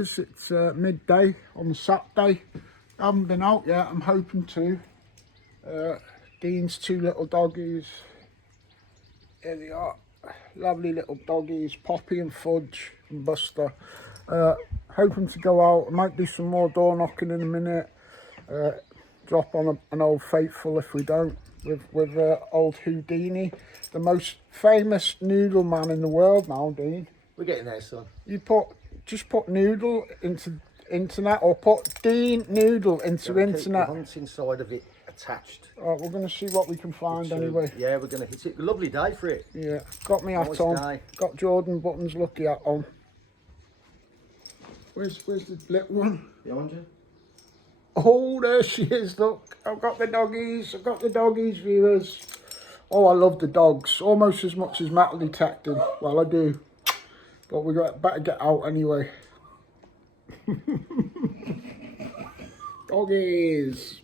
viewers, it's midday on Saturday. I haven't been out yet, I'm hoping to. Dean's two little doggies, here they are, lovely little doggies, Poppy and Fudge and Buster. Hoping to go out, there might be some more door knocking in a minute. Drop on an old faithful if we don't, with old Houdini, the most famous noodle man in the world now, Dean. We're getting there, son. You just put noodle into internet, or put Dean noodle into internet. The hunting side of it attached. We're going to see what we can find anyway. Yeah, we're going to hit it. A lovely day for it. Yeah, got me hat on. Day. Got Jordan Button's lucky hat on. Where's the little one? Behind you. Oh, there she is, look. I've got the doggies, viewers. Oh, I love the dogs, almost as much as metal detecting. Well, I do. But we better get out anyway. Doggies.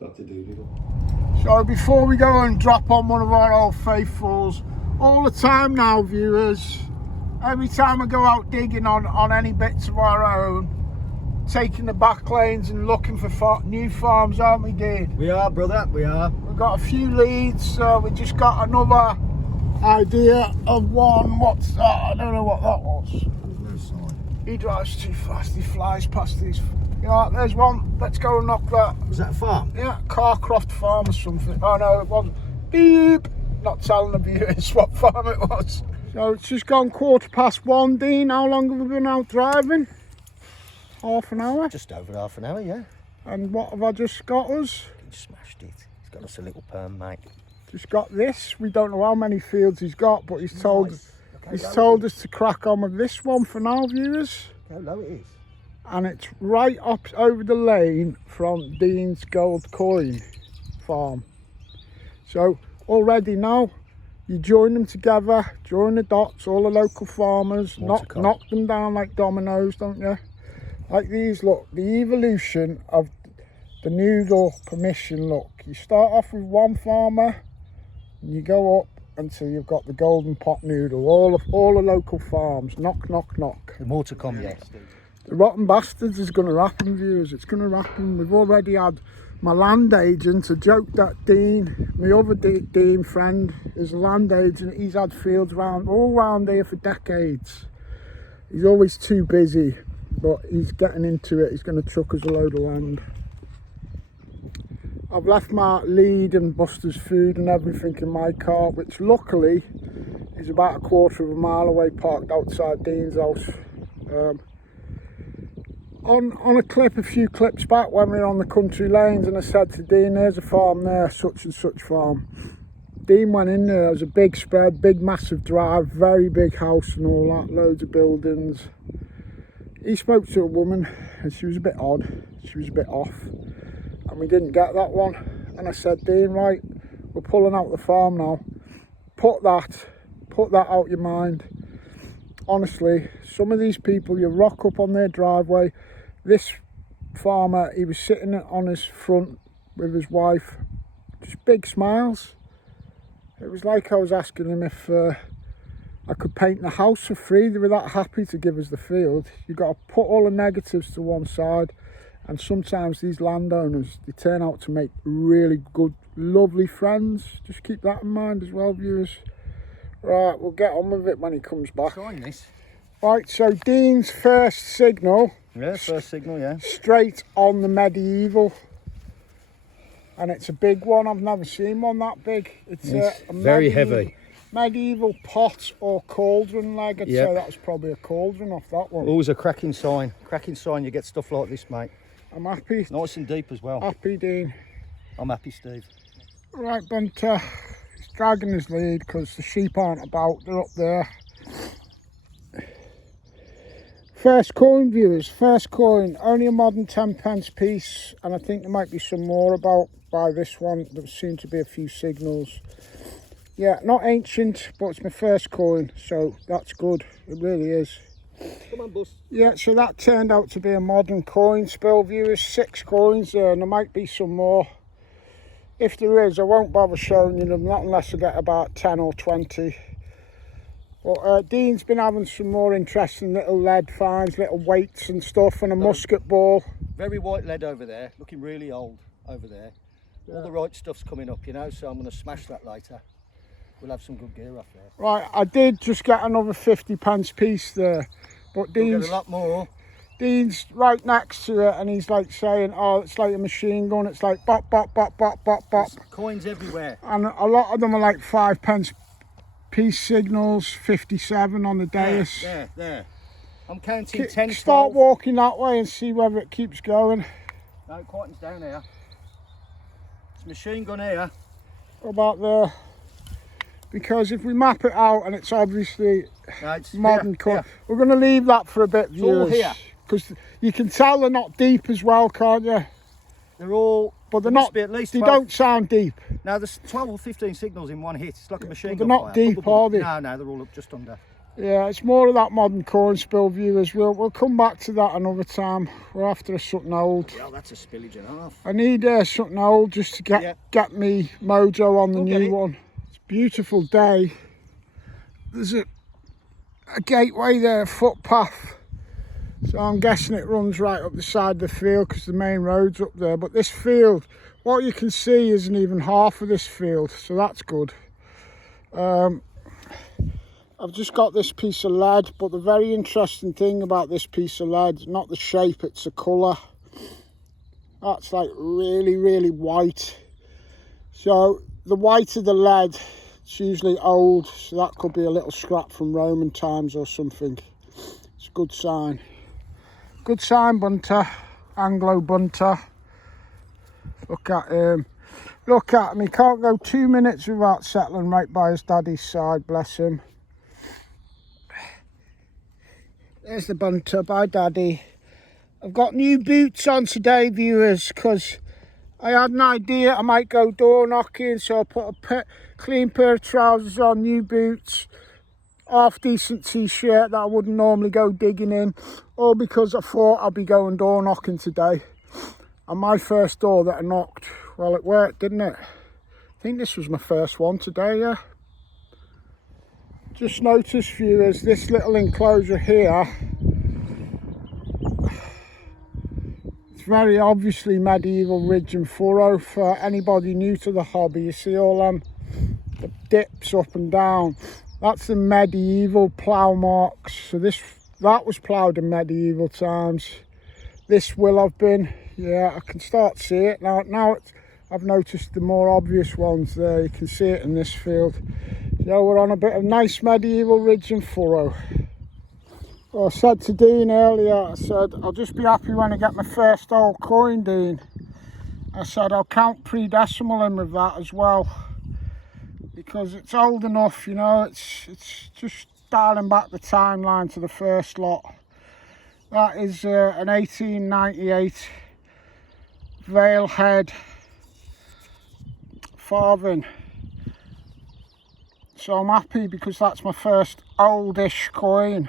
Dr. Doolittle. So before we go and drop on one of our old faithfuls, all the time now, viewers, every time I go out digging on any bits of our own, taking the back lanes and looking for new farms, aren't we, Dean? We are, brother, we are. We've got a few leads, so we just got another idea of one. What's that? I don't know what that was. No sign. He drives too fast, he flies past these. You know, there's one, let's go and knock that. Was that a farm? Yeah, Carcroft Farm or something. Oh no, it wasn't. Beep! Not telling the viewers what farm it was. So it's just gone 1:15, Dean. How long have we been out driving? Half an hour? Just over half an hour, yeah. And what have I just got us? He smashed it. He's got us a little perm, mate. Just got this. We don't know how many fields he's got, but he's told us to crack on with this one for now, viewers. How low it is. And it's right up over the lane from Dean's Gold Coin farm. So already now, you join them together, join the dots, all the local farmers, knock them down like dominoes, don't you? Like these, look, the evolution of the noodle permission, look. You start off with one farmer, and you go up until you've got the golden pot noodle, all the local farms, knock, knock, knock. More to come, yes. The Rotten Bastards is going to happen, viewers. It's going to happen. We've already had my land agent, a joke that Dean, my other Dean friend, is a land agent. He's had fields all round here for decades. He's always too busy, but he's getting into it. He's going to chuck us a load of land. I've left my lead and Buster's food and everything in my car, which luckily is about 1/4 mile away, parked outside Dean's house. On a clip, a few clips back when we were on the country lanes, and I said to Dean, there's a farm there, such and such farm. Dean went in there, there was a big spread, big massive drive, very big house and all that, loads of buildings. He spoke to a woman and she was a bit odd, she was a bit off, and we didn't get that one. And I said, Dean, right, we're pulling out the farm now, put that out your mind. Honestly, some of these people, you rock up on their driveway. This farmer, he was sitting on his front with his wife, just big smiles. It was like I was asking him if I could paint the house for free. They were that happy to give us the field. You've got to put all the negatives to one side, and sometimes these landowners, they turn out to make really good, lovely friends. Just keep that in mind as well, viewers. Right, we'll get on with it when he comes back. Sign this. Right, so Dean's first signal. Yeah, first signal, yeah. Straight on the medieval. And it's a big one. I've never seen one that big. It's a very heavy. Medieval pot or cauldron leg. I'd say that was probably a cauldron off that one. Always a cracking sign. Cracking sign, you get stuff like this, mate. I'm happy. Nice and deep as well. Happy, Dean. I'm happy, Steve. Right, Bunter. He's dragging his lead because the sheep aren't about. They're up there. First coin, viewers, first coin, only a modern 10p piece, and I think there might be some more about by this one. There seem to be a few signals. Yeah, not ancient, but it's my first coin, so that's good. It really is. Come on, Bus. Yeah, so that turned out to be a modern coin spill, viewers. 6 coins there, and there might be some more. If there is, I won't bother showing you them, not unless I get about 10 or 20. But Dean's been having some more interesting little lead finds, little weights and stuff, and a musket ball. Very white lead over there, looking really old over there. All the right stuff's coming up, you know, so I'm going to smash that later. We'll have some good gear off there. Right, I did just get another 50p piece there, but We'll get a lot more. Dean's right next to it, and he's like saying, oh, it's like a machine gun, it's like bop, bop, bop, bop, bop, bop. There's coins everywhere. And a lot of them are like 5p piece signals, 57 on the dais. There. I'm counting 10, Start 12. walking that way and see whether it keeps going. No, coins down here. It's a machine gun here. What about there? Because if we map it out and it's obviously modern coin, we're going to leave that for a bit, viewers. It's all here. Because you can tell they're not deep as well, can't you? They're all, but they're not. At least they 12. Don't sound deep. Now there's 12 or 15 signals in one hit. It's like a machine gun. They're Not fire. deep, are they? No, they're all up just under. Yeah, it's more of that modern coin spill, viewers. We'll come back to that another time. We're after something old. Yeah, that's a spillage and a half. I need something old just to get me mojo on the new one. It's a beautiful day. There's a gateway there, a footpath. So I'm guessing it runs right up the side of the field because the main road's up there. But this field, what you can see isn't even half of this field, so that's good. I've just got this piece of lead, but the very interesting thing about this piece of lead is not the shape, it's the colour. That's like really, really white. So the white of the lead, it's usually old, so that could be a little scrap from Roman times or something. It's a good sign. Good sign, bunter. Anglo bunter. Look at him. Look at him. He can't go 2 minutes without settling right by his daddy's side, bless him. There's the bunter by daddy. I've got new boots on today, viewers, because I had an idea I might go door knocking, so I put a clean pair of trousers on, new boots, half decent t-shirt that I wouldn't normally go digging in, all because I thought I'd be going door knocking today. And my first door that I knocked, well, it worked, didn't it? I think this was my first one today, yeah. Just notice, viewers, this little enclosure here, it's very obviously medieval ridge and furrow. For anybody new to the hobby, you see all them the dips up and down. That's the medieval plough marks. So that was ploughed in medieval times. This will have been, yeah, I can start to see it now. I've noticed the more obvious ones there. You can see it in this field. So we're on a bit of nice medieval ridge and furrow. Well, I said to Dean earlier, I said, I'll just be happy when I get my first old coin, Dean. I said, I'll count pre-decimal in with that as well. Because it's old enough, you know, it's just dialing back the timeline to the first lot. That is an 1898 Vale Head farthing. So I'm happy because that's my first oldish coin.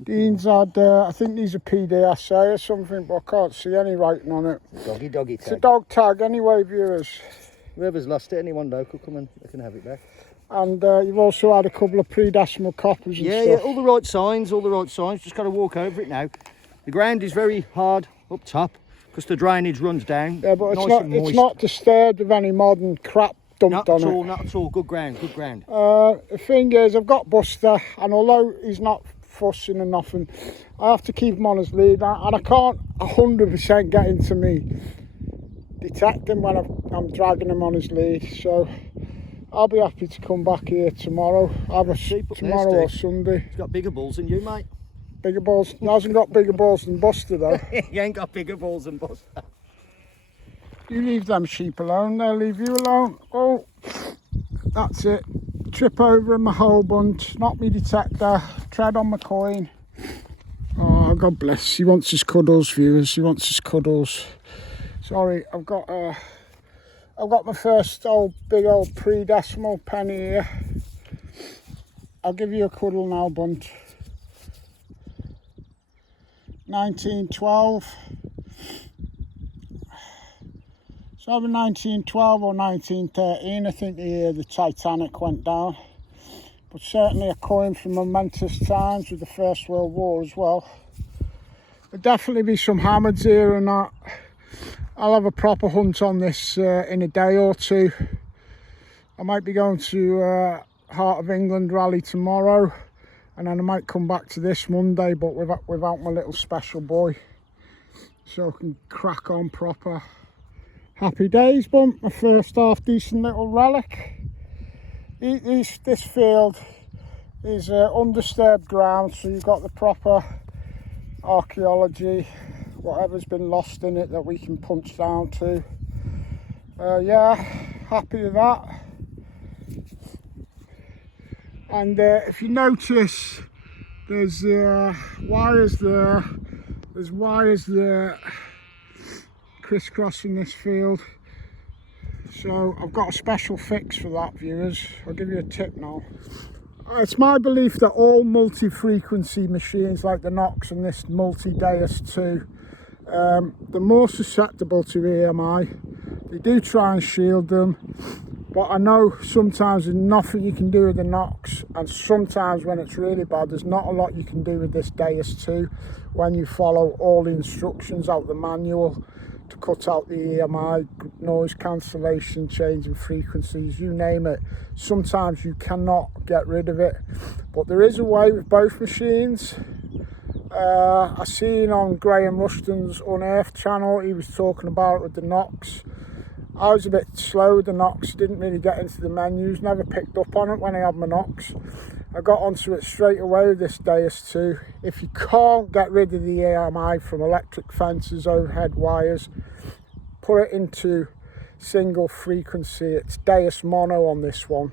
Dean's had, I think these are PDSA or something, but I can't see any writing on it. Doggy tag. It's a dog tag anyway, viewers. Whoever's lost it, anyone local, come and they can have it back. And you've also had a couple of pre-decimal coppers and stuff. Yeah, all the right signs, Just got to walk over it now. The ground is very hard up top because the drainage runs down. Yeah, but it's not disturbed with any modern crap dumped on it. Not at all. Good ground. The thing is, I've got Buster, and although he's not fussing and nothing, I have to keep him on his lead, and I can't 100% get into me detecting when I'm dragging him on his lead. So I'll be happy to come back here tomorrow, either tomorrow or Sunday. He's got bigger balls than you, mate. Bigger balls? He hasn't got bigger balls than Buster, though. He ain't got bigger balls than Buster. You leave them sheep alone, they'll leave you alone. Oh, that's it. Trip over in my hole bunt, knock me detector, tread on my coin. Oh, God bless. He wants his cuddles, viewers. He wants his cuddles. Sorry, I've got my first big old pre-decimal penny here. I'll give you a cuddle now, bunt. 1912. It's either 1912 or 1913, I think the year the Titanic went down. but certainly a coin from momentous times with the First World War as well. There'll definitely be some hammers here and that. I'll have a proper hunt on this in a day or two. I might be going to Heart of England rally tomorrow, and then I might come back to this Monday, but without my little special boy, so I can crack on proper. Happy days, bump. My first half decent little relic. This field is undisturbed ground, so you've got the proper archaeology, whatever's been lost in it that we can punch down to. Yeah, happy with that. And if you notice, there's wires there. There's wires there crisscrossing this field. So I've got a special fix for that, viewers. I'll give you a tip now. It's my belief that all multi-frequency machines like the Nox and this multi-Deus 2, they're more susceptible to EMI. They do try and shield them, but I know sometimes there's nothing you can do with the Nox, and sometimes when it's really bad, there's not a lot you can do with this Deus 2 when you follow all the instructions out the manual to cut out the EMI, noise cancellation, changing frequencies, you name it. Sometimes you cannot get rid of it, but there is a way with both machines. I seen on Graham Rushton's Unearthed channel, he was talking about it with the Nox. I was a bit slow with the Nox, didn't really get into the menus, never picked up on it when I had my Nox. I got onto it straight away with this Deus 2. If you can't get rid of the EMI from electric fences, overhead wires, put it into single frequency. It's Deus mono on this one.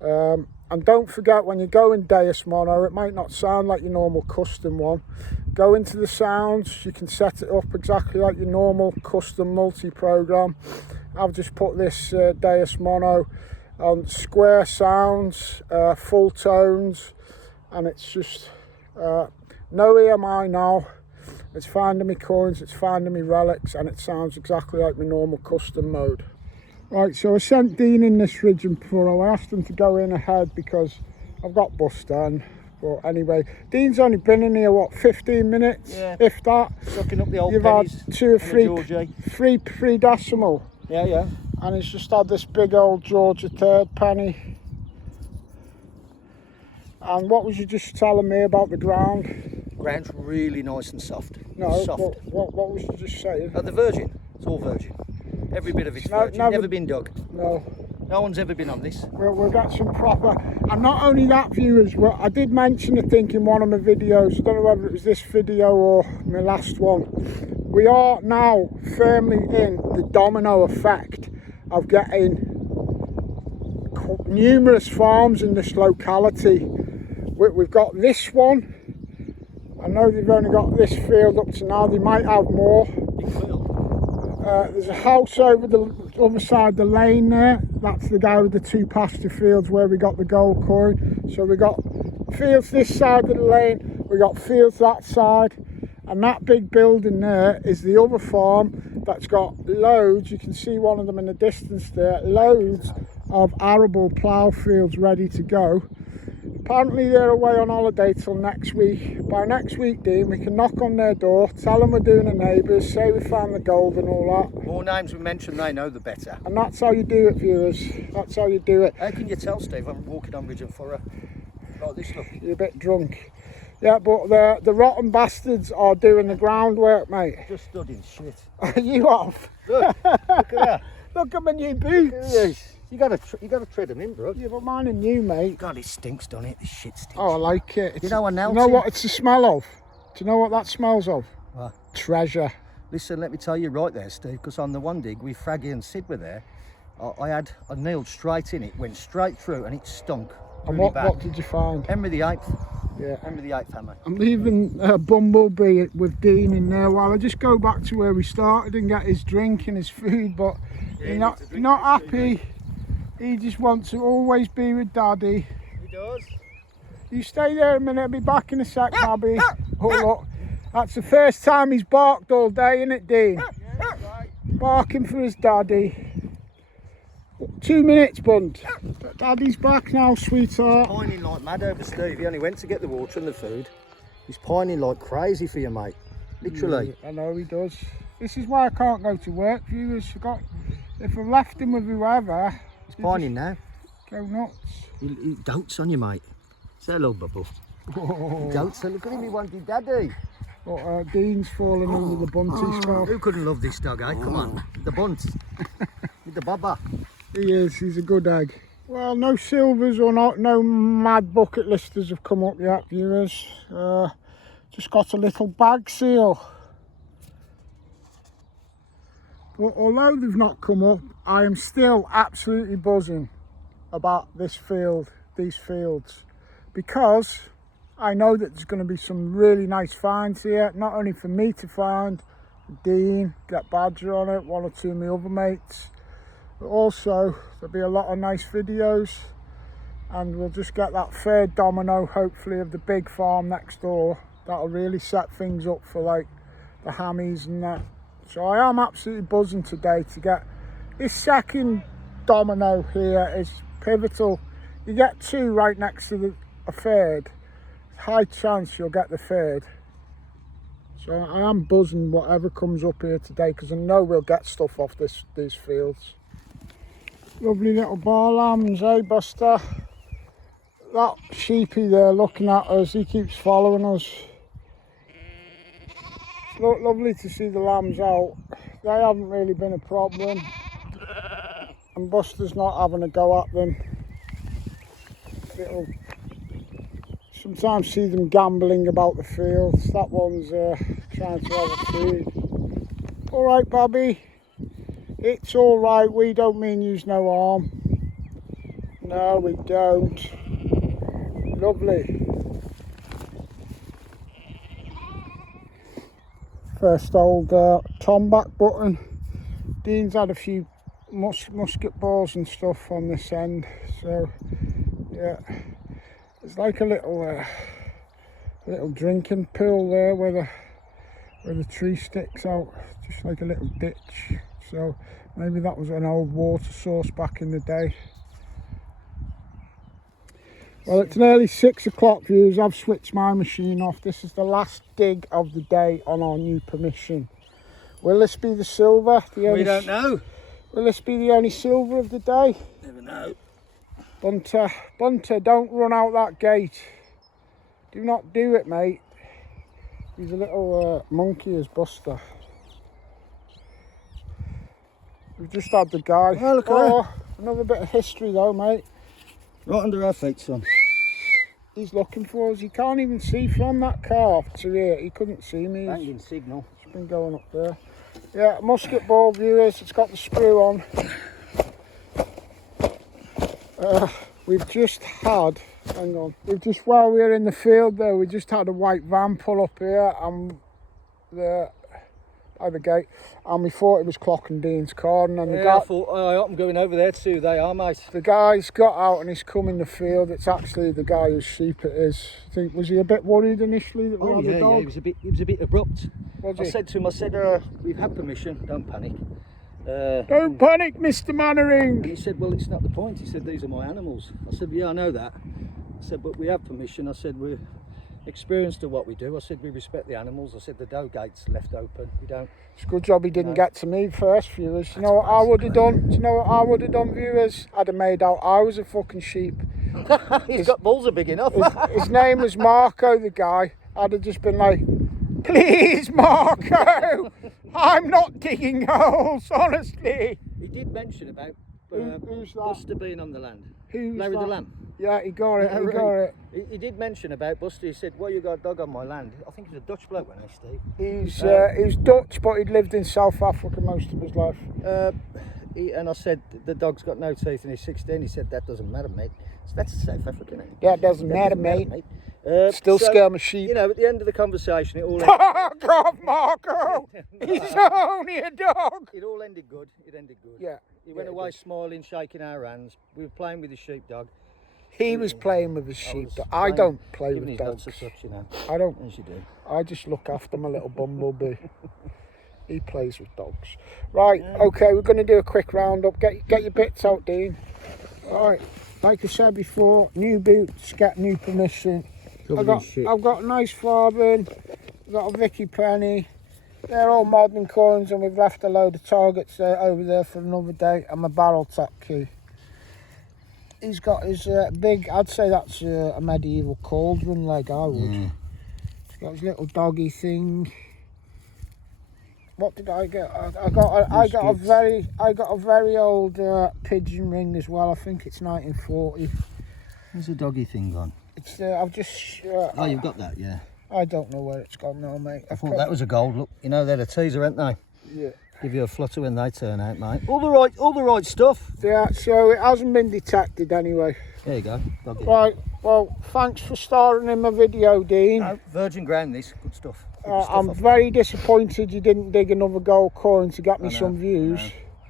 And don't forget, when you go in Deus mono, it might not sound like your normal custom one. Go into the sounds, you can set it up exactly like your normal custom multi-program. I've just put this Deus mono on square sounds, full tones, and it's just no EMI now. It's finding me coins, it's finding me relics, and it sounds exactly like my normal custom mode. Right, so I sent Dean in this ridge and furrow. I asked him to go in ahead because I've got bus done. But anyway, Dean's only been in here, what, 15 minutes? Yeah. If that. Sucking up the old You've pennies. had 2 or 3 decimal. Yeah, yeah. And he's just had this big old Georgia 3rd penny. And what was you just telling me about the ground? Ground's really nice and soft. No, soft. What was you just saying? The virgin. It's all virgin. Every bit of it's virgin. Never been dug. No. No one's ever been on this. We'll get some proper, and not only that, viewers, well, I did mention, I think, in one of my videos, I don't know whether it was this video or my last one, we are now firmly in the domino effect of getting numerous farms in this locality. We've got this one. I know they've only got this field up to now, they might have more. Big field. There's a house over the other side of the lane there. That's the guy with the 2 pasture fields where we got the gold coin. So we got fields this side of the lane, we got fields that side, and that big building there is the other farm that's got loads, you can see one of them in the distance there, loads of arable plough fields ready to go. Apparently they're away on holiday till next week. By next week, Dean, we can knock on their door, tell them we're doing a neighbours, say we found the gold and all that. The more names we mention, they know the better. And that's how you do it, viewers. That's how you do it. How can you tell, Steve, I'm walking on ridge and furrow? Like this, look. You're a bit drunk. Yeah, but the rotten bastards are doing the groundwork, mate. Just studying shit. You off? Look, look at that. Look at my new boots. You gotta tread them in, bro. Yeah, but mine are new, mate. God, it stinks, don't it? This shit stinks. Oh, I like it. It's, you know what now? You know what it's the smell of? Do you know what that smells of? What? Treasure. Listen, let me tell you right there, Steve, because on the one dig, we Fraggy and Sid were there. I nailed straight in it, went straight through, and it stunk. And really what did you find? Henry the 8th. Yeah. Henry the 8th hammer. I'm leaving Bumblebee with Dean in there while I just go back to where we started and get his drink and his food, but yeah, you're not happy. He just wants to always be with Daddy. He does. You stay there a minute, I'll be back in a sec, Bobby. Oh look, that's the first time he's barked all day, isn't it, Dean? Yeah, right. Barking for his daddy. 2 minutes, Bunt. Daddy's back now, sweetheart. He's pining like mad over Steve. He only went to get the water and the food. He's pining like crazy for you, mate. Literally. Yeah, I know he does. This is why I can't go to work, viewers. If I left him with whoever, He's pining now. go nuts. He dotes on you, mate. Say hello, Bubble. Oh. He dotes. Look at him, he wanted daddy. But Dean's fallen under the bunty spell. Who couldn't love this dog, eh? Come on. The bunt. With the baba. He is, he's a good egg. Well, no silvers or no mad bucket listers have come up yet, viewers. Just got a little bag seal. But although they've not come up, I am still absolutely buzzing about this field, these fields, because I know that there's going to be some really nice finds here, not only for me to find, Dean, get Badger on it, one or two of my other mates, but also there'll be a lot of nice videos, and we'll just get that third domino, hopefully, of the big farm next door. That'll really set things up for like the hammies and that. So I am absolutely buzzing today to get this second domino here. Is pivotal. You get two right next to a third, high chance you'll get the third. So I am buzzing whatever comes up here today, because I know we'll get stuff off these fields. Lovely little bar lambs, eh, Buster? That sheepy there looking at us, he keeps following us. It's lovely to see the lambs out. They haven't really been a problem, and Buster's not having a go at them. Sometimes see them gambling about the fields. That one's trying to have a feed. All right, Bobby. It's all right. We don't mean use no harm. No, we don't. Lovely. First old tomback button. Dean's had a few musket balls and stuff on this end, so yeah, it's like a little drinking pool there where the tree sticks out, just like a little ditch. So maybe that was an old water source back in the day. Well, it's nearly 6 o'clock, viewers. I've switched my machine off. This is the last dig of the day on our new permission. Will this be the silver? We don't know. Will this be the only silver of the day? Never know. Bunter, don't run out that gate. Do not do it, mate. He's a little monkey as Buster. We've just had the guy. Oh, look at that. Another bit of history though, mate. Right under our feet, son. He's looking for us. He can't even see from that car to here. He couldn't see me. Banging signal. It's been going up there. Yeah, musket ball, viewers. It's got the screw on. We've just had, hang on. While we were in the field there, we just had a white van pull up here and by the gate, and we thought it was Clock and Dean's car, and then I thought, I'm going over there to see who they are, mate. The guy's got out and he's come in the field. It's actually the guy whose sheep it is. I think, was he a bit worried initially that we had a dog? Yeah, he was a bit abrupt. I said to him, we've had permission, don't panic. Don't panic, Mr. Mannering. And he said, well, it's not the point. He said, these are my animals. I said, yeah, I know that. I said, but we have permission. I said, we're experienced at what we do. I said, we respect the animals. I said, the doe gate's left open. We don't. It's a good job he didn't get to me first, viewers. You know what I would have done? Do you know what I would have done, viewers? I'd have made out I was a fucking sheep. He's got balls are big enough. His name was Marco, the guy. I'd have just been like, please, Marco, I'm not digging holes, honestly. He did mention about who's that? Buster being on the land. Who's Larry that? the Lamb. Yeah, he got it, Yeah, he got it. He did mention about Buster. He said, well, you got a dog on my land. I think he's a Dutch bloke, wasn't he, Steve? He's Dutch, but he'd lived in South Africa most of his life. And I said, the dog's got no teeth and he's 16. He said, that doesn't matter, mate. So that's South African, ain't it? That doesn't matter, mate. Still so, scare my sheep. You know, at the end of the conversation, it all ended... Fuck off, Marco! He's only a dog! It all ended good. It ended good. Yeah. He went away smiling, shaking our hands. We were playing with the sheepdog. He was playing with his sheep. I don't play with dogs. Such, you know. I don't. As you do. I just look after my little bumblebee. He plays with dogs. Right, okay, we're going to do a quick roundup. Get your bits out, Dean. All right. like I said before, new boots, get new permission. I've got a nice Farbin, I've got a Vicky Penny. They're all modern coins, and we've left a load of targets there over there for another day, and my barrel top key. He's got his big, I'd say that's a medieval cauldron leg, I would. He's got his little doggy thing. What did I get? I got a very old pigeon ring as well. I think it's 1940. Where's the doggy thing gone? It's I've just. Oh, you've got that, yeah. I don't know where it's gone now, mate. I thought that was a gold. Look, you know they're a teaser, aren't they? Yeah. Give you a flutter when they turn out, mate. All the right stuff. Yeah. So it hasn't been detected anyway. There you go. Doggy. Right. Well, thanks for starring in my video, Dean. No, virgin ground. This good stuff. I'm very disappointed you didn't dig another gold coin to get me some views.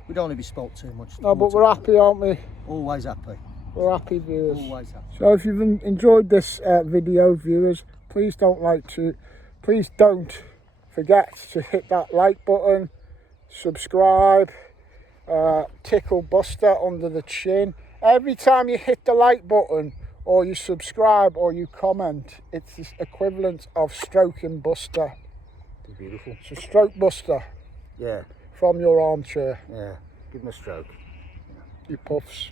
We don't want to be spoilt too much. No, but we're happy, aren't we? Always happy. We're happy viewers. Always happy. So if you've enjoyed this video, viewers, please don't forget to hit that like button, subscribe, tickle Buster under the chin. Every time you hit the like button, or you subscribe, or you comment, it's the equivalent of stroking Buster. Beautiful. So stroke Buster. Yeah. From your armchair. Yeah. Give him a stroke. You puffs.